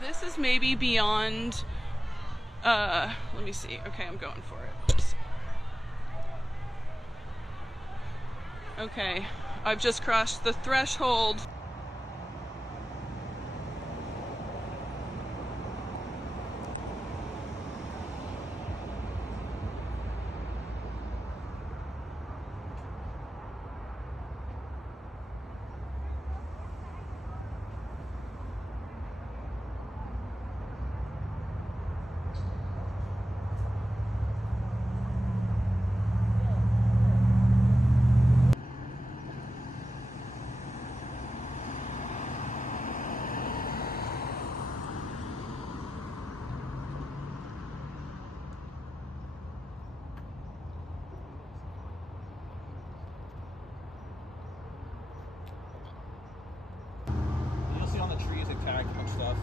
This is maybe beyond, let me see. Okay, I'm going for it. Oops. Okay, I've just crossed the threshold. You'll see on the trees they tagged a bunch of stuff.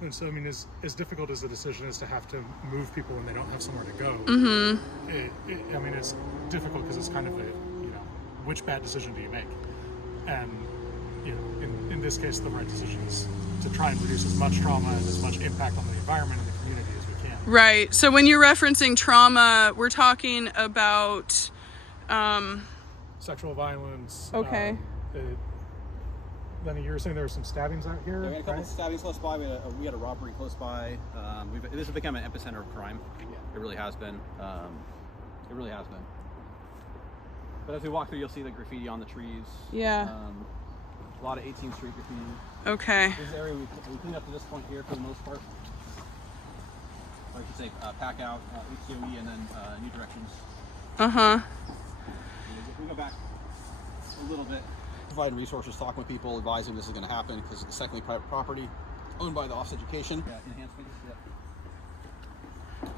And so, I mean, as difficult as the decision is to have to move people when they don't have somewhere to go, I mean, it's difficult because it's kind of a, which bad decision do you make? And, in this case, the right decision is to try and reduce as much trauma and as much impact on the environment and the community as we can. Right. So when you're referencing trauma, we're talking about Sexual violence. Okay. Then you were saying there were some stabbings out here. Yeah, we had a couple of stabbings close by. We had a robbery close by. This has become an epicenter of crime. It really has been. It really has been. But as we walk through, you'll see the graffiti on the trees. Yeah. A lot of 18th Street graffiti. Okay. This area we cleaned up to this point here for the most part. Or I should say, pack out, HCOE, and then New Directions. We go back a little bit. Providing resources, talking with people, advising this is going to happen because it's secondly private property owned by the Office of Education. Yeah, enhancements. Yep.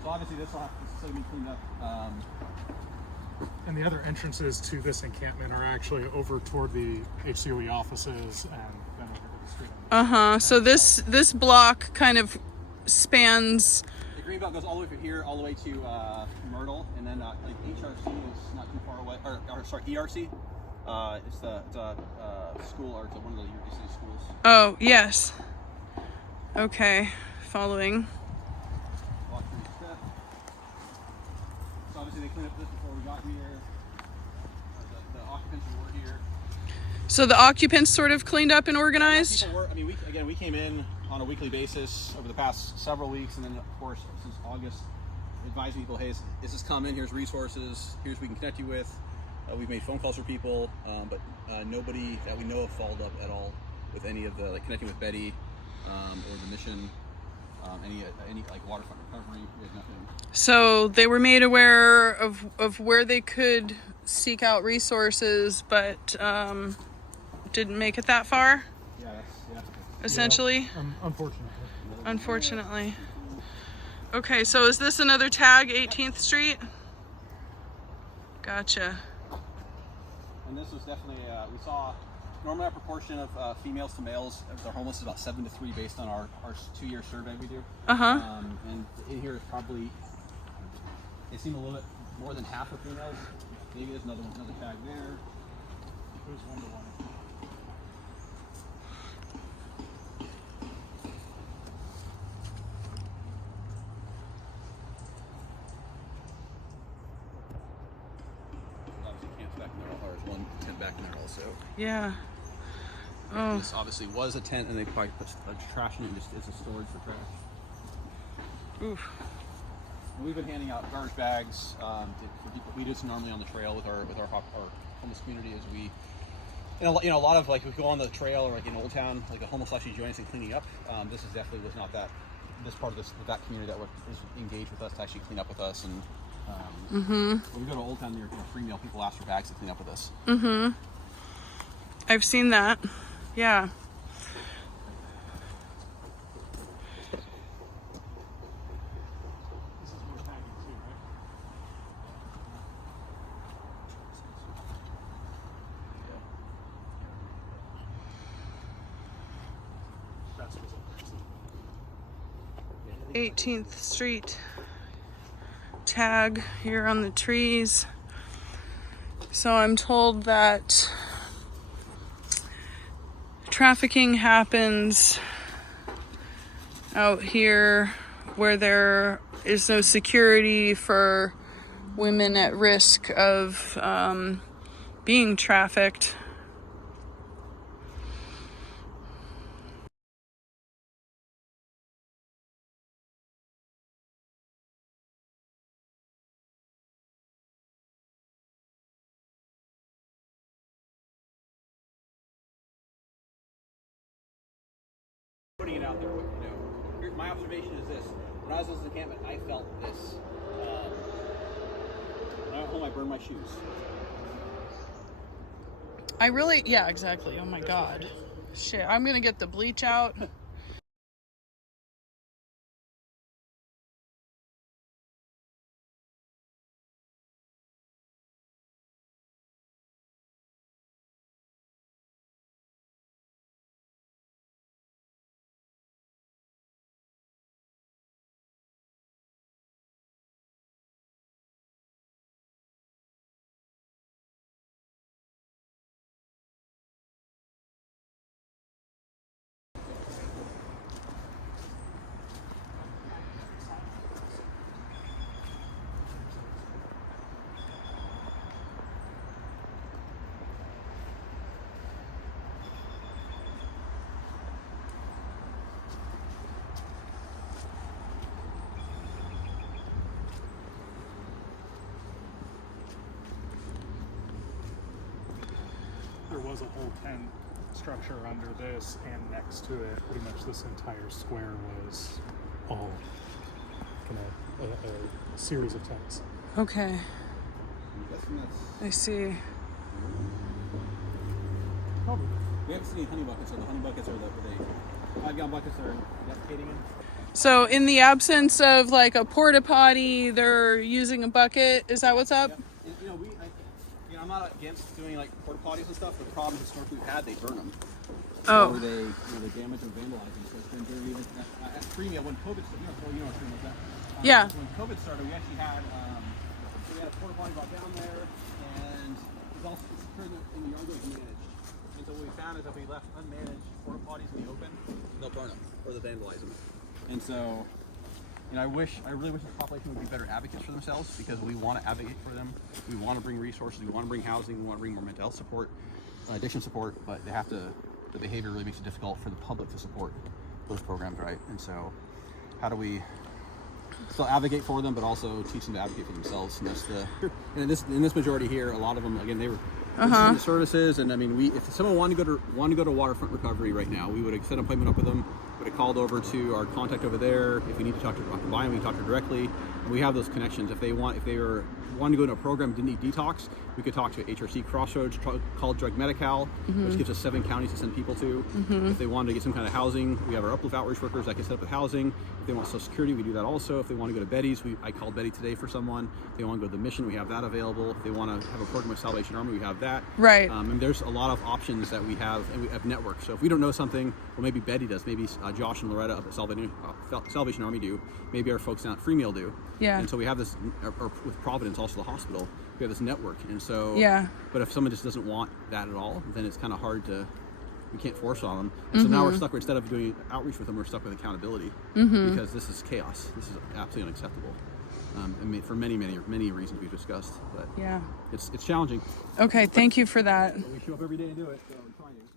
So obviously this will have to still be cleaned up. And the other entrances to this encampment are actually over toward the HCOE offices and then over to the street. So this block kind of spans. The green belt goes all the way from here all the way to Myrtle, and then like HRC is not too far away. Or sorry, ERC. It's a school, or it's one of the university schools. Oh, yes. Okay, following. Walk through the step. So obviously they cleaned up this before we got here. The occupants were here. So the occupants sort of cleaned up and organized? People were, I mean, we came in on a weekly basis over the past several weeks, and then of course since August, advising people, hey, this is coming, here's resources, here's what we can connect you with. We've made phone calls for people, but nobody that we know of followed up at all with any of the connecting with Betty or the mission, any like waterfront recovery. We had nothing. So they were made aware of where they could seek out resources, but didn't make it that far. Yeah, essentially. Yeah, Unfortunately. Okay, so is this another tag, 18th Street? Gotcha. And this was definitely, we saw normally our proportion of females to males of the homeless is about 7 to 3 based on our 2-year survey we do. And in here is probably, it seemed a little bit more than half of females. Maybe there's another tag there. There's 1 to 1. Back in there also. Yeah. Oh. This obviously was a tent, and they probably put trash in it. It's a storage for trash. Oof. And we've been handing out garbage bags for people. We do this normally on the trail with our homeless community. As we, a lot of like we go on the trail or like in Old Town, like a homeless actually joins in cleaning up. This is definitely was not that. This part of that community that is engaged with us to actually clean up with us and. When we go to Old Town near free meal, people ask for bags to clean up with us. I've seen that. Yeah. This is more tagging too, right? 18th Street tag here on the trees. So I'm told that trafficking happens out here where there is no security for women at risk of being trafficked. Putting it out there, my observation is this: when I was in this encampment, I felt this. When I went home, I burned my shoes. Yeah, exactly. Oh my God. Shit, I'm gonna get the bleach out. There was a whole tent structure under this, and next to it, pretty much this entire square was all kind of a series of tents. Okay, I'm guessing that's. I see. Probably. We haven't seen any honey buckets, so the honey buckets are the 5-gallon buckets that are defecating in. So in the absence of like a porta potty, they're using a bucket. Is that what's up? Yeah. And, I'm not against doing like porta potties and stuff. But the problem historically we've had, they burn them. Oh. Or they damage and vandalize them. So it's been very even at Premia when COVID started. You know what Premia was that? Yeah. When COVID started, we actually had we had a porta potty brought down there, and it's occurred in the yard that was managed. And so what we found is if we left unmanaged porta potties in the open, they'll burn them or they'll vandalize them. And so, I really wish the population would be better advocates for themselves, because we want to advocate for them. We want to bring resources, we want to bring housing, we want to bring more mental health support, addiction support, but the behavior really makes it difficult for the public to support those programs, right? And so, how do we still advocate for them, but also teach them to advocate for themselves? And in this majority here, a lot of them, again, they were in the services, and I mean, if someone wanted to go to Waterfront Recovery right now, we would have set an appointment up with them. Would have called over to our contact over there. If we need to talk to Dr. Bynum, we can talk to her directly. And we have those connections. If they wanted to go into a program, didn't need detox, we could talk to HRC Crossroads, called Drug Medi-Cal, which gives us 7 counties to send people to. If they wanted to get some kind of housing, we have our Uplift outreach workers that can set up with housing. If they want Social Security, we do that also. If they want to go to Betty's, I called Betty today for someone. If they want to go to the Mission, we have that available. If they want to have a program with Salvation Army, we have that. Right. And there's a lot of options that we have, and we have networks. So if we don't know something, well, maybe Betty does. Maybe Josh and Loretta up at Salvation Army do. Maybe our folks down at Free Meal do. Yeah. And so we have this, or with Providence, also the hospital, we have this network. And so, Yeah. But if someone just doesn't want that at all, then it's kind of hard we can't force on them. And so now we're stuck, instead of doing outreach with them, we're stuck with accountability, because this is chaos. This is absolutely unacceptable. For many reasons we've discussed, but Yeah. it's challenging. Okay, thank you for that. But we show up every day and do it, so I'm trying to.